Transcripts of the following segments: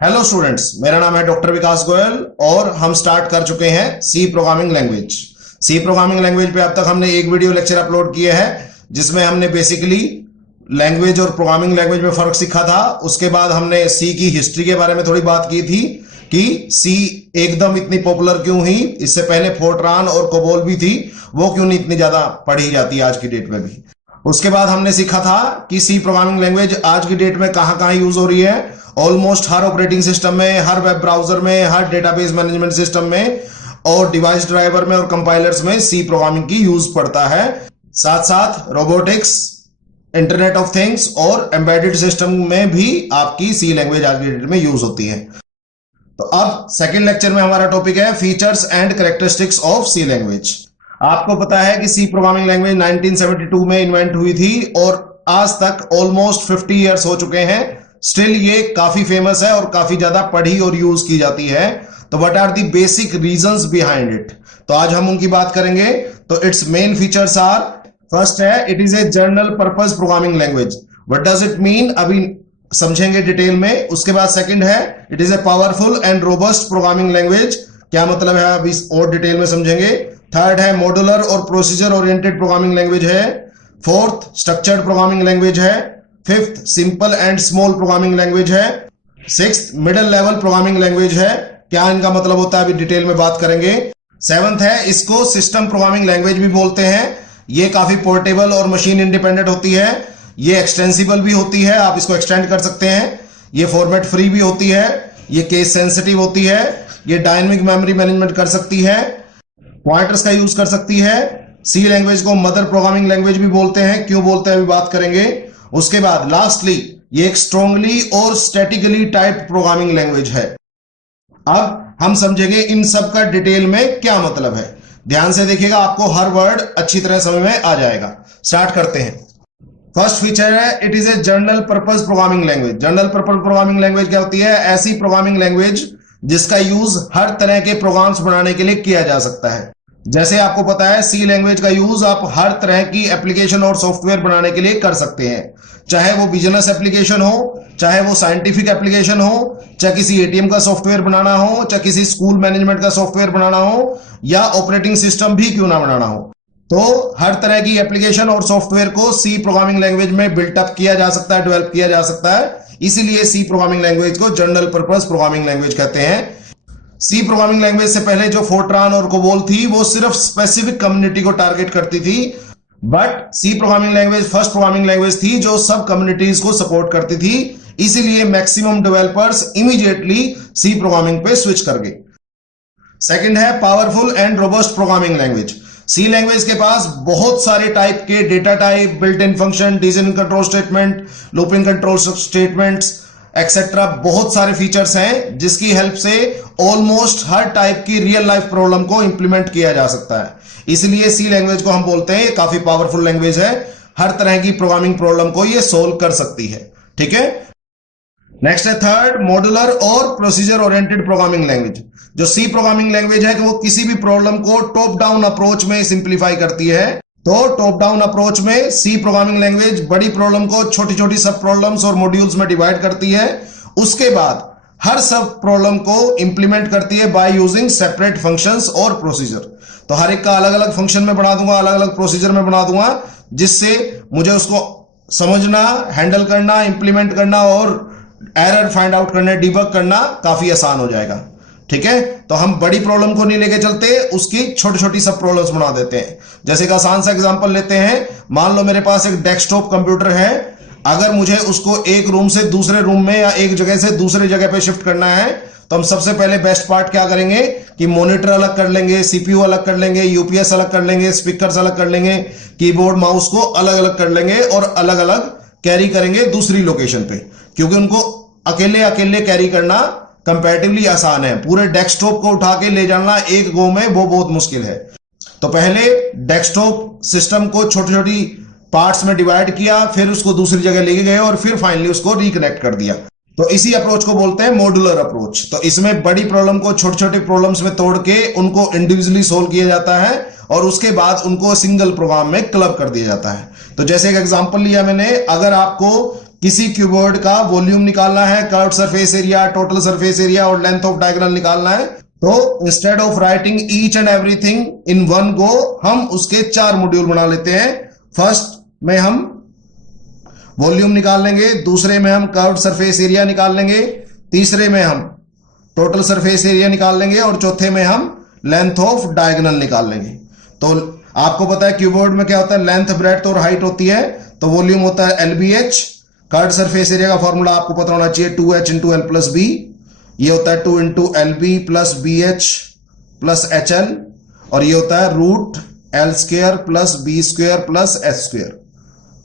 Hello students, मेरा नाम है डॉक्टर विकास गोयल और हम स्टार्ट कर चुके हैं C programming language. C programming language पे अब तक हमने एक वीडियो लेक्चर अपलोड किया है जिसमें हमने बेसिकली लैंग्वेज और प्रोग्रामिंग लैंग्वेज में फर्क सीखा था। उसके बाद हमने सी की हिस्ट्री के बारे में थोड़ी बात की थी कि सी एकदम इतनी पॉपुलर क्यों हुई। इससे पहले फोर्ट्रान और कोबोल भी थी, वो क्यों नहीं इतनी ज्यादा पढ़ी जाती आज की डेट में भी। उसके बाद हमने सीखा था कि सी प्रोग्रामिंग लैंग्वेज आज की डेट में कहां कहां यूज हो रही है। ऑलमोस्ट हर ऑपरेटिंग सिस्टम में, हर वेब ब्राउजर में, हर डेटाबेस मैनेजमेंट सिस्टम में और डिवाइस ड्राइवर में और कंपाइलर्स में सी प्रोग्रामिंग की यूज पड़ता है। साथ साथ रोबोटिक्स, इंटरनेट ऑफ थिंग्स और एम्बेडेड सिस्टम में भी आपकी सी लैंग्वेज आज की डेट में यूज होती है। तो अब सेकेंड लेक्चर में हमारा टॉपिक है features and characteristics of C language. आपको पता है कि सी प्रोग्रामिंग लैंग्वेज 1972 में इन्वेंट हुई थी और आज तक ऑलमोस्ट 50 इयर्स हो चुके हैं। स्टिल ये काफी फेमस है और काफी ज्यादा पढ़ी और यूज की जाती है। तो what are the basic reasons behind it, तो आज हम उनकी बात करेंगे। तो it's main features are, first है it is a general purpose programming language. What does it mean, अभी समझेंगे डिटेल में। उसके बाद सेकंड है it is a powerful and robust programming language. क्या मतलब है अभी और डिटेल में समझेंगे। थर्ड है मॉड्यूलर और प्रोसीजर ओरिएंटेड प्रोग्रामिंग लैंग्वेज है। फोर्थ स्ट्रक्चर्ड प्रोग्रामिंग लैंग्वेज है। Fifth simple and small programming language है। Sixth middle level programming language है। क्या इनका मतलब होता है अभी डिटेल में बात करेंगे। सेवंथ है इसको सिस्टम प्रोग्रामिंग लैंग्वेज भी बोलते हैं। ये काफी पोर्टेबल और मशीन इंडिपेंडेंट होती है। ये एक्सटेंसिबल भी होती है, आप इसको एक्सटेंड कर सकते हैं। ये फॉर्मेट फ्री भी होती है। ये केस सेंसिटिव होती है। ये डायनेमिक मेमोरी मैनेजमेंट कर सकती है। पॉइंटर्स का यूज कर सकती है। सी लैंग्वेज को मदर प्रोग्रामिंग लैंग्वेज भी बोलते हैं। क्यों बोलते हैं अभी बात करेंगे। उसके बाद लास्टली ये एक स्ट्रांगली और स्टैटिकली टाइप प्रोग्रामिंग लैंग्वेज है। अब हम समझेंगे इन सब का डिटेल में क्या मतलब है। ध्यान से देखिएगा, आपको हर वर्ड अच्छी तरह समझ में आ जाएगा। स्टार्ट करते हैं। फर्स्ट फीचर है it is a general purpose programming language. General purpose programming language क्या होती है, ऐसी प्रोग्रामिंग लैंग्वेज जिसका यूज हर तरह के प्रोग्राम्स बनाने के लिए किया जा सकता है। जैसे आपको पता है सी लैंग्वेज का यूज आप हर तरह की एप्लीकेशन और सॉफ्टवेयर बनाने के लिए कर सकते हैं, चाहे वो बिजनेस एप्लीकेशन हो, चाहे वो साइंटिफिक एप्लीकेशन हो, चाहे किसी एटीएम का सॉफ्टवेयर बनाना हो, चाहे किसी स्कूल मैनेजमेंट का सॉफ्टवेयर बनाना हो, या ऑपरेटिंग सिस्टम भी क्यों ना बनाना हो। तो हर तरह की एप्लीकेशन और सॉफ्टवेयर को सी प्रोग्रामिंग लैंग्वेज में बिल्टअप किया जा सकता है, डेवलप किया जा सकता है। इसीलिए सी प्रोग्रामिंग लैंग्वेज को जनरल पर्पस प्रोग्रामिंग लैंग्वेज कहते हैं। सी प्रोग्रामिंग लैंग्वेज से पहले जो फोर्ट्रान और कोबोल थी वो सिर्फ स्पेसिफिक कम्युनिटी को टारगेट करती थी, but C programming language first programming language थी जो सब कम्युनिटीज को सपोर्ट करती थी। इसीलिए maximum developers immediately C programming पे स्विच कर गए। सेकंड है powerful and robust programming language. C language के पास बहुत सारे टाइप के data type, built in function, decision control statement, looping control statements etcetera बहुत सारे फीचर्स हैं जिसकी हेल्प से ऑलमोस्ट हर टाइप की रियल लाइफ प्रॉब्लम को इंप्लीमेंट किया जा सकता है। इसलिए सी लैंग्वेज को हम बोलते हैं काफी पावरफुल लैंग्वेज है, हर तरह की प्रोग्रामिंग प्रॉब्लम को ये सोल्व कर सकती है। ठीक है। नेक्स्ट है थर्ड मॉड्यूलर और प्रोसीजर ओरिएंटेड प्रोग्रामिंग लैंग्वेज। जो सी प्रोग्रामिंग लैंग्वेज है कि वो किसी भी प्रॉब्लम को टॉप डाउन अप्रोच में सिंप्लीफाई करती है। तो टॉप डाउन अप्रोच में सी प्रोग्रामिंग लैंग्वेज बड़ी प्रॉब्लम को छोटी छोटी सब प्रॉब्लम्स और मॉड्यूल्स में डिवाइड करती है। उसके बाद हर सब प्रॉब्लम को इंप्लीमेंट करती है बाय यूजिंग सेपरेट फंक्शंस और प्रोसीजर। तो हर एक का अलग अलग फंक्शन में बना दूंगा, अलग अलग प्रोसीजर में बना दूंगा, जिससे मुझे उसको समझना, हैंडल करना, इंप्लीमेंट करना और एरर फाइंड आउट करना, डिबग करना काफी आसान हो जाएगा। ठीक है। तो हम बड़ी प्रॉब्लम को नहीं लेके चलते, उसकी छोटी छोटी सब प्रॉब्लम्स बना देते हैं। जैसे एक आसान सा एग्जांपल लेते हैं। मान लो मेरे पास एक डेस्कटॉप कंप्यूटर है। अगर मुझे उसको एक रूम से दूसरे रूम में या एक जगह से दूसरे जगह पे शिफ्ट करना है तो हम सबसे पहले बेस्ट पार्ट क्या करेंगे कि मॉनिटर अलग कर लेंगे, सीपीयू अलग कर लेंगे, यूपीएस अलग कर लेंगे, स्पीकर्स अलग कर लेंगे, कीबोर्ड माउस को अलग अलग कर लेंगे और अलग अलग कैरी करेंगे दूसरी लोकेशन पे, क्योंकि उनको अकेले अकेले कैरी करना कंपैरेटिवली आसान है। पूरे डेस्कटॉप को उठा के ले जाना एक गो में वो बहुत मुश्किल है। तो पहले डेस्कटॉप सिस्टम को छोटी छोटी पार्ट्स में डिवाइड किया, फिर उसको दूसरी जगह लेके गए और फिर फाइनली उसको रिकनेक्ट कर दिया। तो इसी अप्रोच को बोलते हैं मॉड्यूलर अप्रोच। तो इसमें बड़ी प्रॉब्लम को छोटे छोटे प्रॉब्लम्स में तोड़ के उनको इंडिविजुअली सोल्व किया जाता है और उसके बाद उनको सिंगल प्रोग्राम में क्लब कर दिया जाता है। तो जैसे एक एग्जांपल लिया मैंने, अगर आपको किसी क्यूबॉइड का वॉल्यूम निकालना है, curved surface area, total surface area और लेंथ ऑफ डायगोनल निकालना है, तो instead of writing each and everything in one go हम उसके 4 मॉड्यूल बना लेते हैं। फर्स्ट में हम वॉल्यूम निकाल लेंगे, दूसरे में हम कर्व्ड सरफेस एरिया निकाल लेंगे, तीसरे में हम टोटल सरफेस एरिया निकाल लेंगे और चौथे में हम लेंथ ऑफ डायगोनल निकाल लेंगे। तो आपको पता है क्यूबॉइड में क्या होता है, लेंथ, ब्रेड्थ और हाइट होती है। तो वॉल्यूम होता है LBH। कर्व्ड सरफेस एरिया का फॉर्मूला आपको पता होना चाहिए 2H into L plus B. ये होता है 2 into LB plus BH plus HL और ये होता है root L square plus B square plus H square.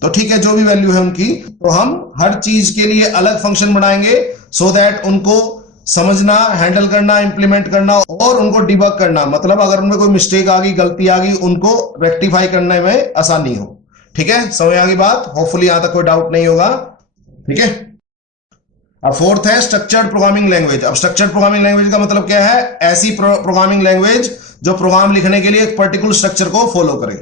तो ठीक है, जो भी वैल्यू है उनकी, तो हम हर चीज के लिए अलग फंक्शन बनाएंगे सो दैट उनको समझना, हैंडल करना, इंप्लीमेंट करना और उनको डिबग करना, मतलब अगर उनमें कोई मिस्टेक आ गई, गलती आ गई, उनको रेक्टिफाई करने में आसानी हो। ठीक है, समझ आ गई बात? होपफुली यहां तक कोई डाउट नहीं होगा। ठीक है, अब फोर्थ है स्ट्रक्चर्ड प्रोग्रामिंग लैंग्वेज। अब स्ट्रक्चर्ड प्रोग्रामिंग लैंग्वेज का मतलब क्या है? ऐसी प्रोग्रामिंग लैंग्वेज जो प्रोग्राम लिखने के लिए एक पर्टिकुलर स्ट्रक्चर को फॉलो करे।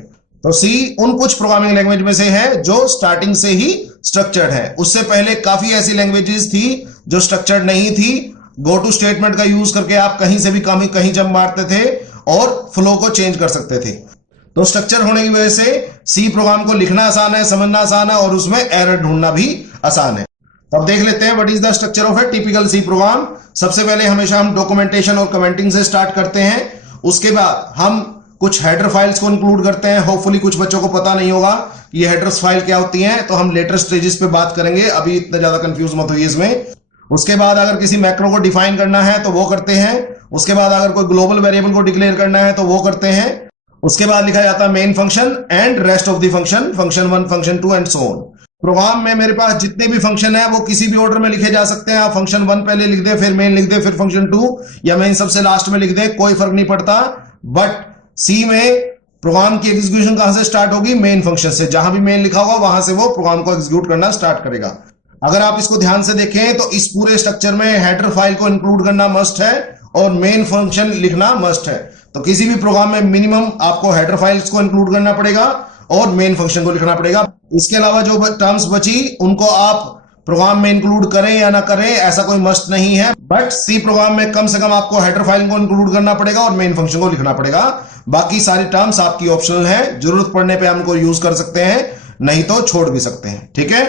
तो सी उन कुछ प्रोग्रामिंग लैंग्वेज में से है जो स्टार्टिंग से ही स्ट्रक्चर्ड है। उससे पहले काफी ऐसी लैंग्वेजेस थी जो स्ट्रक्चर्ड नहीं थी। गो टू स्टेटमेंट का यूज करके आप कहीं से भी कहीं जंप मारते थे और फ्लो को चेंज कर सकते थे। तो स्ट्रक्चर होने की वजह से सी प्रोग्राम को लिखना आसान है, समझना आसान है और उसमें एरर ढूंढना भी आसान है। तो अब देख लेते हैं what is the structure of a typical C program. सबसे पहले हमेशा हम डॉक्यूमेंटेशन और कमेंटिंग से स्टार्ट करते हैं। उसके बाद हम कुछ हेडर फाइल्स को इंक्लूड करते हैं। होपफुली कुछ बच्चों को पता नहीं होगा ये हेडर्स फाइल क्या होती हैं, तो हम लेटर स्टेजेस पे बात करेंगे, अभी इतना ज्यादा कंफ्यूज मत होइए इसमें। उसके बाद अगर किसी मैक्रो को डिफाइन करना है तो वो करते हैं। उसके बाद अगर कोई ग्लोबल वेरिएबल को डिक्लेयर करना है तो वो करते हैं। उसके बाद लिखा जाता है main function and rest of the function, function 1, function 2 and so on. Program में मेरे पास जितने भी फंक्शन है वो किसी भी ऑर्डर में लिखे जा सकते हैं। आप फंक्शन 1 पहले लिख दे, फिर मेन लिख दे, फिर फंक्शन 2 या मेन सबसे लास्ट में लिख दे, कोई फर्क नहीं पड़ता। बट सी में प्रोग्राम की एग्जीक्यूशन कहां से स्टार्ट होगी? मेन फंक्शन से। जहां भी मेन लिखा होगा वहां से वो प्रोग्राम को एग्जीक्यूट करना स्टार्ट करेगा। अगर आप इसको ध्यान से देखें तो इस पूरे स्ट्रक्चर में हेडर फाइल को इंक्लूड करना मस्ट है और मेन फंक्शन लिखना मस्ट है। तो किसी भी प्रोग्राम में मिनिमम आपको हेडर फाइल्स को इंक्लूड करना पड़ेगा और मेन फंक्शन को लिखना पड़ेगा। इसके अलावा जो टर्म्स बची उनको आप प्रोग्राम में इंक्लूड करें या ना करें ऐसा कोई मस्ट नहीं है। बट सी प्रोग्राम में कम से कम आपको हेडर फाइल को इंक्लूड करना पड़ेगा और मेन फंक्शन को लिखना पड़ेगा। बाकी सारी टर्म्स आपकी ऑप्शनल है, जरूरत पड़ने पे हम उनको यूज कर सकते हैं, नहीं तो छोड़ भी सकते हैं। ठीक है,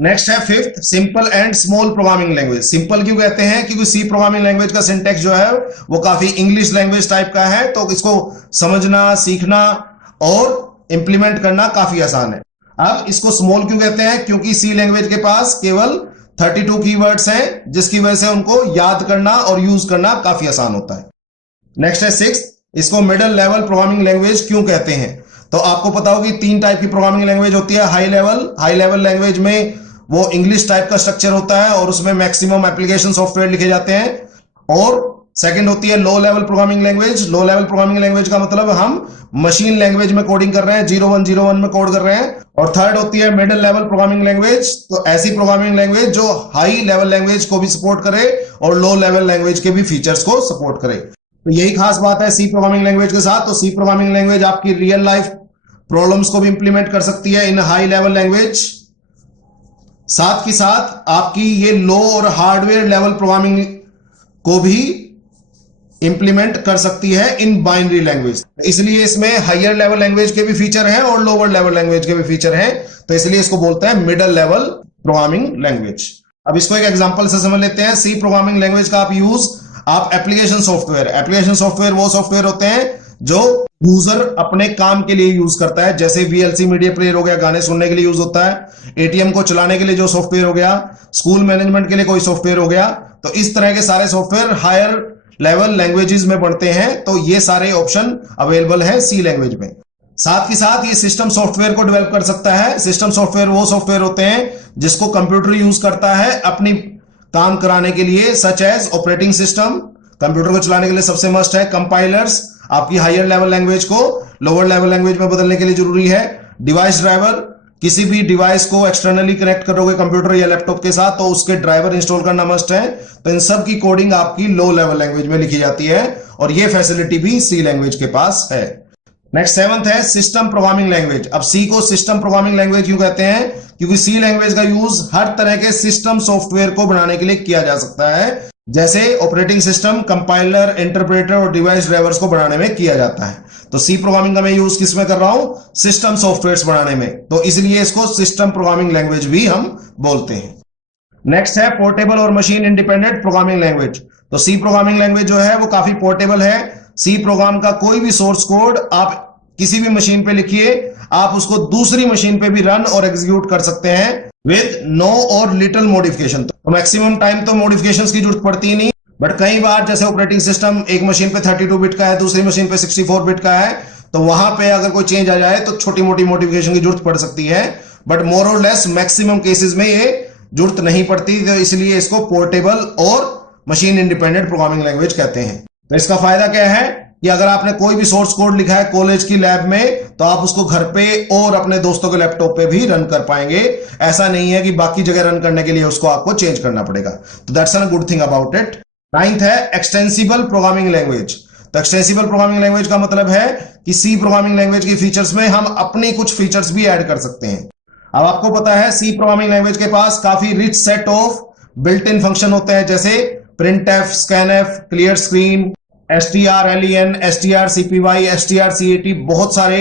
नेक्स्ट है fifth, simple and small programming language. Simple क्यों कहते हैं? क्योंकि सी प्रोग्रामिंग लैंग्वेज का सिंटैक्स जो है वो काफी इंग्लिश लैंग्वेज टाइप का है, तो इसको समझना, सीखना और इंप्लीमेंट करना काफी आसान है। अब इसको स्मॉल क्यों कहते हैं? क्योंकि सी लैंग्वेज के पास केवल 32 कीवर्ड्स हैं, जिसकी वजह से उनको याद करना और यूज करना काफी आसान होता है। नेक्स्ट है सिक्स्थ, इसको मिडिल लेवल प्रोग्रामिंग लैंग्वेज क्यों कहते हैं? तो आपको पता होगी 3 टाइप की प्रोग्रामिंग लैंग्वेज होती है। हाई लेवल लैंग्वेज में वो इंग्लिश टाइप का स्ट्रक्चर होता है और उसमें मैक्सिमम एप्लीकेशन सॉफ्टवेयर लिखे जाते हैं। और सेकंड होती है low level programming language. Low level programming language का मतलब हम मशीन लैंग्वेज में कोडिंग कर रहे हैं, 0101 में कोड कर रहे हैं। और थर्ड होती है मिडिल लेवल प्रोग्रामिंग लैंग्वेज। तो ऐसी प्रोग्रामिंग लैंग्वेज जो हाई लेवल लैंग्वेज को भी सपोर्ट करे और लो लेवल लैंग्वेज के भी फीचर्स को सपोर्ट करे। तो यही खास बात है सी प्रोग्रामिंग लैंग्वेज के साथ। तो सी प्रोग्रामिंग लैंग्वेज आपकी रियल लाइफ प्रॉब्लम्स को भी इंप्लीमेंट कर सकती है इन हाई लेवल लैंग्वेज, साथ ही साथ आपकी ये लो और हार्डवेयर लेवल प्रोग्रामिंग को भी इंप्लीमेंट कर सकती है इन बाइनरी लैंग्वेज। इसलिए इसमें हायर लेवल लैंग्वेज के भी फीचर हैं और लोअर लेवल लैंग्वेज के भी फीचर हैं, तो इसलिए इसको बोलते हैं मिडिल लेवल प्रोग्रामिंग लैंग्वेज। अब इसको एक एग्जांपल से समझ लेते हैं। सी प्रोग्रामिंग लैंग्वेज का आप यूज आप एप्लीकेशन सॉफ्टवेयर वो सॉफ्टवेयर होते हैं जो यूजर अपने काम के लिए यूज करता है। जैसे VLC मीडिया प्लेयर हो गया, गाने सुनने के लिए यूज होता है। ATM को चलाने के लिए जो सॉफ्टवेयर हो गया, स्कूल मैनेजमेंट के लिए कोई सॉफ्टवेयर हो गया। तो इस तरह के सारे सॉफ्टवेयर हायर लेवल लैंग्वेजेस में पढ़ते हैं। तो ये सारे ऑप्शन अवेलेबल है सी लैंग्वेज में। साथ ही साथ ये सिस्टम सॉफ्टवेयर को डेवलप कर सकता है। सिस्टम सॉफ्टवेयर वो सॉफ्टवेयर होते हैं जिसको कंप्यूटर यूज करता है अपनी काम कराने के लिए, such as operating system. Computer को चलाने के लिए सबसे मस्ट है कंपाइलर्स, आपकी हायर लेवल लैंग्वेज को लोअर लेवल लैंग्वेज में बदलने के लिए जरूरी है। डिवाइस ड्राइवर, किसी भी डिवाइस को एक्सटर्नली कनेक्ट करोगे कंप्यूटर या लैपटॉप के साथ तो उसके ड्राइवर इंस्टॉल करना मस्ट है। तो इन सब की कोडिंग आपकी लो लेवल लैंग्वेज में लिखी जाती है और ये फैसिलिटी भी सी लैंग्वेज के पास है। नेक्स्ट सेवंथ है सिस्टम प्रोग्रामिंग लैंग्वेज। अब सी को सिस्टम प्रोग्रामिंग लैंग्वेज क्यों कहते हैं? क्योंकि सी लैंग्वेज का यूज हर तरह के सिस्टम सॉफ्टवेयर को बनाने के लिए किया जा सकता है, जैसे ऑपरेटिंग सिस्टम, कंपाइलर, इंटरप्रेटर और डिवाइस ड्राइवर्स को बनाने में किया जाता है। तो सी प्रोग्रामिंग का मैं यूज किस में कर रहा हूं? सिस्टम सॉफ्टवेयर बनाने में, तो इसलिए इसको सिस्टम प्रोग्रामिंग लैंग्वेज भी हम बोलते हैं। नेक्स्ट है पोर्टेबल और मशीन इंडिपेंडेंट प्रोग्रामिंग लैंग्वेज। तो सी प्रोग्रामिंग लैंग्वेज जो है वो काफी पोर्टेबल है। सी प्रोग्राम का कोई भी सोर्स कोड आप किसी भी मशीन पे लिखिए, आप उसको दूसरी मशीन पे भी रन और एग्जीक्यूट कर सकते हैं विद नो और लिटिल मॉडिफिकेशन। तो मैक्सिमम टाइम तो मॉडिफिकेशंस की जरूरत पड़ती ही नहीं, बट कई बार जैसे ऑपरेटिंग सिस्टम एक मशीन पे 32 बिट का है, दूसरी मशीन पे 64 बिट का है, तो वहां पे अगर कोई चेंज आ जाए तो छोटी मोटी मॉडिफिकेशन की जरूरत पड़ सकती है, बट मोर और लेस मैक्सिमम केसेस में ये जरूरत नहीं पड़ती। तो इसलिए इसको पोर्टेबल और मशीन इंडिपेंडेंट प्रोग्रामिंग लैंग्वेज कहते हैं। तो इसका फायदा क्या है कि अगर आपने कोई भी सोर्स कोड लिखा है कॉलेज की लैब में, तो आप उसको घर पे और अपने दोस्तों के लैपटॉप पे भी रन कर पाएंगे। ऐसा नहीं है कि बाकी जगह रन करने के लिए उसको आपको चेंज करना पड़ेगा। तो that's a good thing about it. Ninth है एक्सटेंसिबल प्रोग्रामिंग लैंग्वेज। तो एक्सटेंसिबल प्रोग्रामिंग लैंग्वेज का मतलब है कि सी प्रोग्रामिंग लैंग्वेज की फीचर्स में हम अपनी कुछ फीचर्स भी ऐड कर सकते हैं। अब आपको पता है सी प्रोग्रामिंग लैंग्वेज के पास काफी rich set of built in function होते हैं, जैसे printf, scanf, clear screen, strlen, strcpy, strcat, बहुत सारे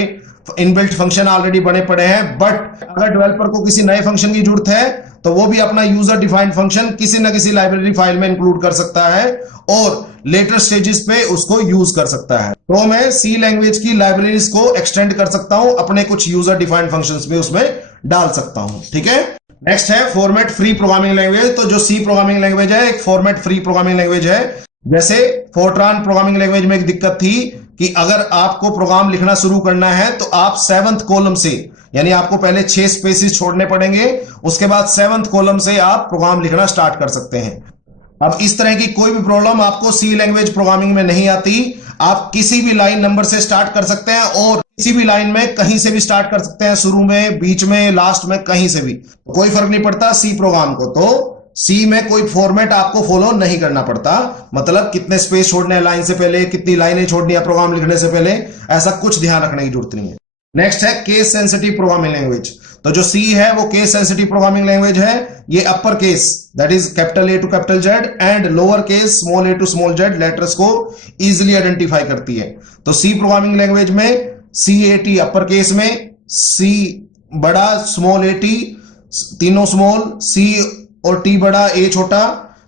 इनबिल्ट फंक्शन ऑलरेडी बने पड़े हैं। बट अगर डेवलपर को किसी नए फंक्शन की जरूरत है तो वो भी अपना यूजर डिफाइंड फंक्शन किसी ना किसी लाइब्रेरी फाइल में इंक्लूड कर सकता है और लेटर स्टेजेस पे उसको यूज कर सकता है। तो मैं सी लैंग्वेज की लाइब्रेरीज को एक्सटेंड कर सकता हूं, अपने कुछ यूजर डिफाइंड फंक्शंस भी उसमें डाल सकता हूं। ठीक है। नेक्स्ट है फॉर्मेट फ्री प्रोग्रामिंग लैंग्वेज। तो जो सी प्रोग्रामिंग लैंग्वेज है एक फॉर्मेट फ्री प्रोग्रामिंग लैंग्वेज है। जैसे फोर्ट्रान प्रोग्रामिंग लैंग्वेज में एक दिक्कत थी कि अगर आपको प्रोग्राम लिखना शुरू करना है तो आप 7th कॉलम से, यानी आपको पहले 6 स्पेसेस छोड़ने पड़ेंगे, उसके बाद 7th कॉलम से आप प्रोग्राम लिखना स्टार्ट कर सकते हैं। अब इस तरह की कोई भी प्रॉब्लम आपको सी लैंग्वेज प्रोग्रामिंग में नहीं आती। आप किसी भी लाइन नंबर से स्टार्ट कर सकते हैं और किसी भी लाइन में कहीं से भी स्टार्ट कर सकते हैं, शुरू में, बीच में, लास्ट में, कहीं से भी, कोई फर्क नहीं पड़ता सी प्रोग्राम को। तो सी में कोई फॉर्मेट आपको फॉलो नहीं करना पड़ता, मतलब कितने स्पेस छोड़ने हैं लाइन से पहले, कितनी लाइनें छोड़नी है प्रोग्राम लिखने से पहले, ऐसा कुछ ध्यान रखने की जरूरत नहीं है। नेक्स्ट है केस सेंसिटिव प्रोग्रामिंग लैंग्वेज। तो जो सी है वो केस सेंसिटिव प्रोग्रामिंग लैंग्वेज है। ये upper case that is capital A to capital Z and lower case small A to small Z letters को इजिली आइडेंटिफाई करती है। तो सी प्रोग्रामिंग लैंग्वेज में CAT अपर केस में, सी बड़ा, small AT तीनों स्मॉल, सी और टी बड़ा, ए छोटा,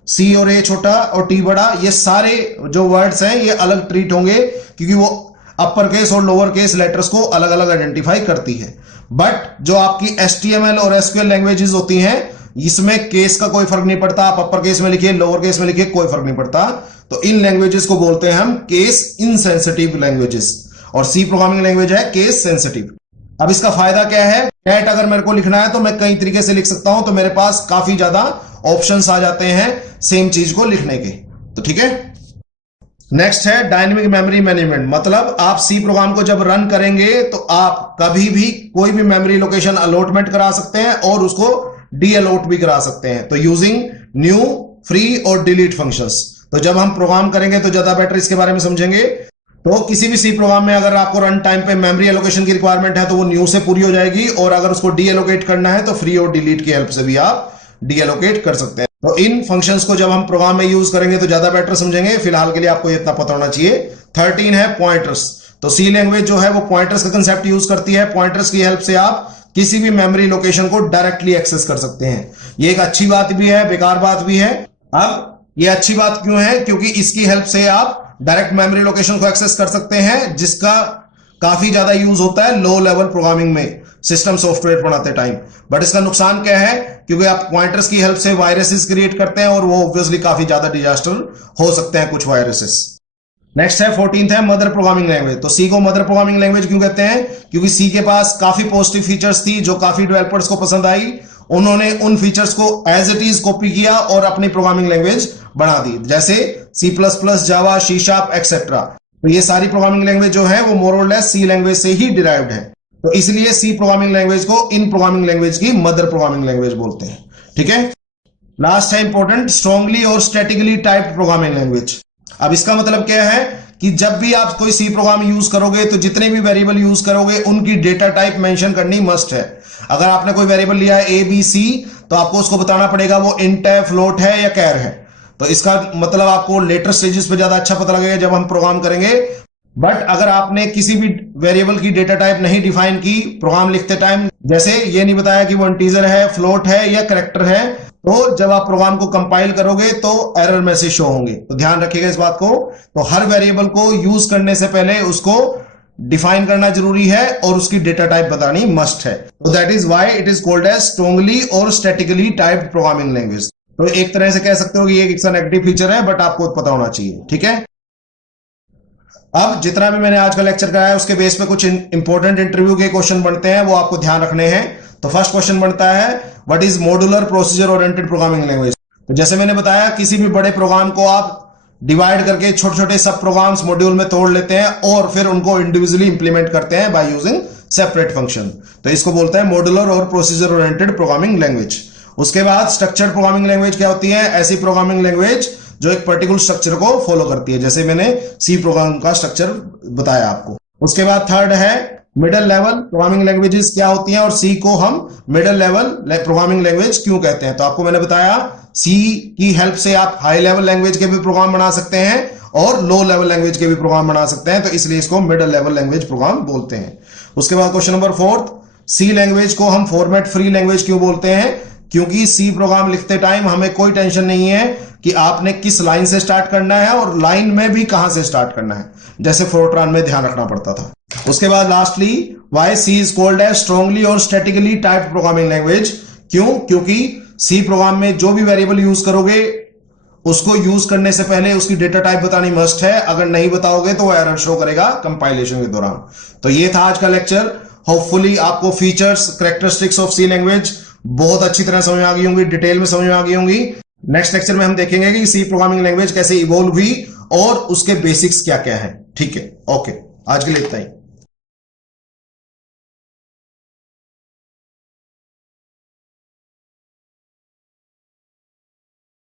सी और ए छोटा और टी बड़ा, ये सारे जो वर्ड्स हैं ये अलग ट्रीट होंगे क्योंकि वो अपर केस और लोअर केस लेटर्स को अलग अलग आइडेंटिफाई करती है। बट जो आपकी HTML और SQL लैंग्वेजेस होती हैं इसमें केस का कोई फर्क नहीं पड़ता, आप अपर केस में लिखिए, लोअर केस में लिखिए, कोई फर्क नहीं पड़ता। तो इन लैंग्वेजेस को बोलते हैं हम केस इनसेंसिटिव लैंग्वेजेस, और सी प्रोग्रामिंग लैंग्वेज है केस सेंसिटिव। अब इसका फायदा क्या है? कैट अगर मेरे को लिखना है तो मैं कई तरीके से लिख सकता हूं, तो मेरे पास काफी ज्यादा ऑप्शंस आ जाते हैं सेम चीज को लिखने के। तो ठीक है। नेक्स्ट है डायनेमिक मेमोरी मैनेजमेंट। मतलब आप सी प्रोग्राम को जब रन करेंगे तो आप कभी भी कोई भी मेमोरी लोकेशन अलॉटमेंट करा सकते हैं और उसको डी अलॉट भी करा सकते हैं। तो यूजिंग न्यू, फ्री और डिलीट फंक्शंस। तो जब हम प्रोग्राम करेंगे तो ज्यादा बेटर इसके बारे में समझेंगे। तो किसी भी सी प्रोग्राम में अगर आपको रन टाइम पे मेमोरी एलोकेशन की रिक्वायरमेंट है तो वो न्यू से पूरी हो जाएगी, और अगर उसको डी एलोकेट करना है तो फ्री और डिलीट की हेल्प से भी आप डी एलोकेट कर सकते हैं। तो इन फंक्शंस को जब हम प्रोग्राम में यूज करेंगे तो ज्यादा बेटर समझेंगे। फिलहाल के लिए आपको इतना पता होना चाहिए। 13 है पॉइंटर्स। तो सी लैंग्वेज जो है वो पॉइंटर्स का कंसेप्ट यूज करती है। पॉइंटर्स की हेल्प से आप किसी भी मेमोरी लोकेशन को डायरेक्टली एक्सेस कर सकते हैं। ये एक अच्छी बात भी है, बेकार बात भी है। अब ये अच्छी बात क्यों है? क्योंकि इसकी हेल्प से आप डायरेक्ट मेमोरी लोकेशन को एक्सेस कर सकते हैं, जिसका काफी ज्यादा यूज होता है लो लेवल प्रोग्रामिंग में, सिस्टम सॉफ्टवेयर बनाते टाइम। बट इसका नुकसान क्या है? क्योंकि आप पॉइंटर्स की हेल्प से वायरसेस क्रिएट करते हैं और वो ऑब्वियसली काफी ज्यादा डिजास्टर हो सकते हैं कुछ वायरसेस। नेक्स्ट है 14th है मदर प्रोग्रामिंग लैंग्वेज। तो सी को मदर प्रोग्रामिंग लैंग्वेज क्यों कहते हैं? क्योंकि सी के पास काफी पॉजिटिव फीचर्स थी जो काफी डेवलपर्स को पसंद आई। उन्होंने उन फीचर्स को एज इट इज कॉपी किया और अपनी प्रोग्रामिंग लैंग्वेज बना दी, जैसे C++, जावा, C# एक्सेट्रा। तो ये सारी प्रोग्रामिंग लैंग्वेज जो है वो मोर और लेस सी लैंग्वेज से ही डिराइव्ड है। तो इसलिए सी प्रोग्रामिंग लैंग्वेज को इन प्रोग्रामिंग लैंग्वेज की मदर प्रोग्रामिंग लैंग्वेज बोलते हैं। ठीक है। लास्ट है इंपॉर्टेंट, स्ट्रांगली और स्टैटिकली टाइप्ड प्रोग्रामिंग लैंग्वेज। अब इसका मतलब क्या है कि जब भी आप कोई सी प्रोग्राम यूज करोगे तो जितने भी वेरिएबल यूज करोगे उनकी डेटा टाइप मेंशन करनी मस्ट है। अगर आपने कोई वेरिएबल लिया है ए बी सी तो आपको उसको बताना पड़ेगा वो इंट है, फ्लोट है या कैर है। तो इसका मतलब आपको लेटर स्टेजेस पे ज्यादा अच्छा पता लगेगा जब हम प्रोग्राम करेंगे। बट अगर आपने किसी भी वेरिएबल की डेटा टाइप नहीं डिफाइन की प्रोग्राम लिखते टाइम, जैसे ये नहीं बताया कि वो इंटीजर है, फ्लोट है या कैरेक्टर है, तो जब आप प्रोग्राम को कंपाइल करोगे तो एरर मैसेज शो होंगे। तो ध्यान रखिएगा इस बात को। तो हर वेरिएबल को यूज करने से पहले उसको डिफाइन करना जरूरी है और उसकी डेटा टाइप बतानी मस्ट है। तो that is why it is called as strongly और स्टैटिकली टाइप्ड प्रोग्रामिंग लैंग्वेज। तो एक तरह से कह सकते हो कि ये एक नेगेटिव फीचर है, बट आपको पता होना चाहिए, ठीक है। अब जितना भी मैंने आज का लेक्चर कराया उसके बेस पे कुछ इंपॉर्टेंट इंटरव्यू के क्वेश्चन बनते हैं, वो आपको ध्यान रखने हैं। तो फर्स्ट क्वेश्चन बनता है what is modular procedure oriented programming language. तो जैसे मैंने बताया किसी भी बड़े प्रोग्राम को आप डिवाइड करके छोटे छोटे सब प्रोग्राम्स मॉड्यूल में तोड़ लेते हैं और फिर उनको इंडिविजुअली इंप्लीमेंट करते हैं बाय यूजिंग सेपरेट फंक्शन। तो इसको बोलते हैं मॉड्यूलर और प्रोसीजर ओरिएंटेड प्रोग्रामिंग लैंग्वेज। उसके बाद स्ट्रक्चर्ड प्रोग्रामिंग लैंग्वेज क्या होती है? ऐसी प्रोग्रामिंग लैंग्वेज जो एक पर्टिकुलर स्ट्रक्चर को फॉलो करती है, जैसे मैंने सी प्रोग्राम का स्ट्रक्चर बताया आपको। उसके बाद थर्ड है मिडिल लेवल प्रोग्रामिंग लैंग्वेजेस क्या होती हैं और सी को हम मिडिल लेवल प्रोग्रामिंग लैंग्वेज क्यों कहते हैं। तो आपको मैंने बताया सी की हेल्प से आप हाई लेवल लैंग्वेज के भी प्रोग्राम बना सकते हैं और लो लेवल लैंग्वेज के भी प्रोग्राम बना सकते हैं, तो इसलिए इसको मिडिल लेवल लैंग्वेज प्रोग्राम बोलते हैं। उसके बाद क्वेश्चन नंबर फोर्थ, सी लैंग्वेज को हम फॉर्मेट फ्री लैंग्वेज क्यों बोलते हैं? क्योंकि सी प्रोग्राम लिखते टाइम हमें कोई टेंशन नहीं है कि आपने किस लाइन से स्टार्ट करना है और लाइन में भी कहां से स्टार्ट करना है, जैसे फोर्ट्रान में ध्यान रखना पड़ता था। उसके बाद lastly why C is called as strongly और स्टैटिकली टाइप्ड प्रोग्रामिंग लैंग्वेज। क्यों? क्योंकि सी प्रोग्राम में जो भी वेरिएबल यूज करोगे उसको यूज करने से पहले उसकी डेटा टाइप बतानी मस्ट है। अगर नहीं बताओगे तो वो एरर शो करेगा कंपाइलेशन के दौरान। तो ये था आज का लेक्चर। होपफुली आपको features, characteristics of C language बहुत अच्छी तरह समझ में आ गई होंगी, डिटेल में समझ में आ गई होंगी। नेक्स्ट लेक्चर में हम देखेंगे कि सी प्रोग्रामिंग लैंग्वेज कैसे इवॉल्व हुई और उसके बेसिक्स क्या क्या हैं। ठीक है, ओके, आज के लिए इतना ही।